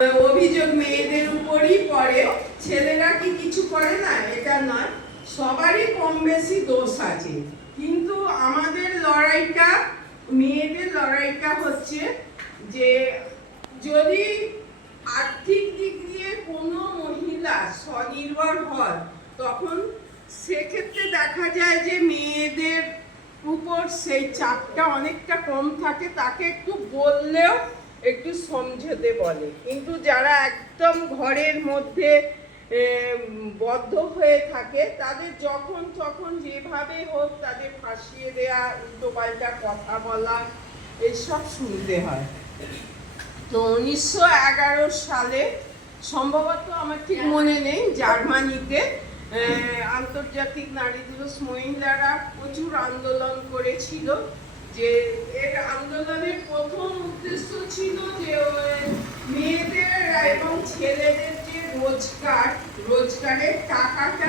অভিযোগ মেয়েদের উপরই পড়ে, ছেলেরা কি কিছু করে না এটা নয়, সবারই কম বেশি দোষ আছে। কিন্তু আমাদের লড়াইটা, মেয়েদের লড়াইটা হচ্ছে যে যদি আর্থিক দিক দিয়ে কোনো মহিলা স্বনির্ভর হয় তখন সেক্ষেত্রে দেখা যায় যে মেয়েদের উপর সেই চাপটা অনেকটা কম থাকে, তাকে একটু বললেও একটু সমঝোতে বলে। কিন্তু যারা একদম ঘরের মধ্যে বদ্ধ হয়ে থাকে তাদের যখন তখন যেভাবে হোক তাদের ফাঁসিয়ে দেয়া, উল্টোপাল্টা কথা বলা, এসব শুনতে হয়। তো 1911 সালে সম্ভবত, আমার ঠিক মনে নেই, জার্মানিতে আন্তর্জাতিক নারী দিবস মহিলারা প্রচুর আন্দোলন করেছিল। যে এর আন্দোলনের প্রথম উদ্দেশ্য ছিল যে মেয়েদের এবং ছেলেদের যে রোজগারের টাকাটা